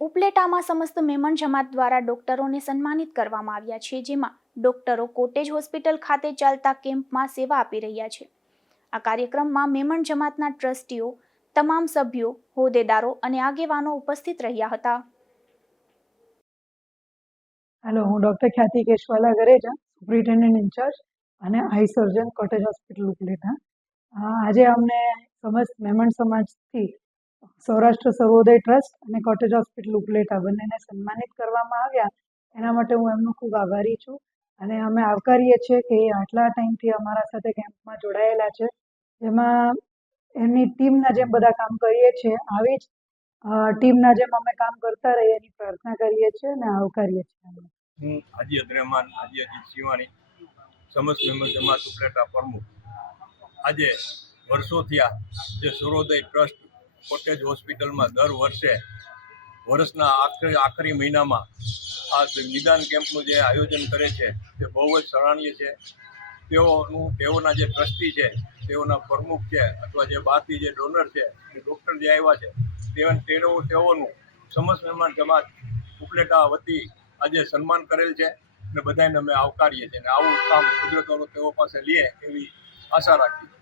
ઉપલેટામાં સમસ્ત મેમણ જમાત દ્વારા ડોક્ટરોને સન્માનિત કરવામાં આવ્યા છે, જેમાં ડોક્ટરો કોટેજ હોસ્પિટલ ખાતે ચાલતા કેમ્પમાં સેવા આપી રહ્યા છે. આ કાર્યક્રમમાં મેમણ જમાતના ટ્રસ્ટીઓ, તમામ સભ્યો, હોદ્દેદારો અને આગેવાનો ઉપસ્થિત રહ્યા હતા. હેલો, હું ડૉક્ટર ખ્યાતિ કેશવાલા ગરેજા, સુપ્રિન્ટેન્ડન્ટ ઇન્ચાર્જ અને આઈ સર્જન કોટેજ હોસ્પિટલ ઉપલેટા. આજે અમને સમસ્ત મેમણ સમાજથી સૌરાષ્ટ્ર સર્વોદય ટ્રસ્ટ અને કોટેજ હોસ્પિટલ ઉપલેટા બંનેને સન્માનિત કરવામાં આવ્યા. એના માટે હું એમનો ખૂબ આભારી છું અને અમે આવકારીએ છીએ કે એ આટલા ટાઈમથી અમારા સાથે કેમ્પમાં જોડાયેલા છે, જેમાં એમની ટીમના જેમ બધા કામ કરીએ છીએ આવી જ ટીમના જેમ અમે કામ કરતા રહીએ એની પ્રાર્થના કરીએ છીએ અને આવકારીએ છીએ. હું હાજી અબ્દુર્રહમાન હાજી અજીત શિવાણી, સમસ્ત મેમણ જમાત ઉપલેટા પ્રમુખ. આજે વર્ષોથી આ જે સૂર્યોદય ટ્રસ્ટ કોટેજ હોસ્પિટલમાં દર વર્ષે વર્ષના આખરી મહિનામાં આ નિદાન કેમ્પનું જે આયોજન કરે છે તે બહુ જ સરાહનીય છે. તેઓના જે ટ્રસ્ટી છે, તેઓના પ્રમુખ છે, અથવા જે બહારથી જે ડોનર છે, એ ડૉક્ટર જે આવ્યા છે તેઓનું સમસ્ત મેમણ જમાત ઉપલેટા વતી આજે સન્માન કરેલ છે અને બધાને અમે આવકારીએ છીએ અને આવું કામ કુદરત તેઓ પાસે લે એવી આશા રાખીએ.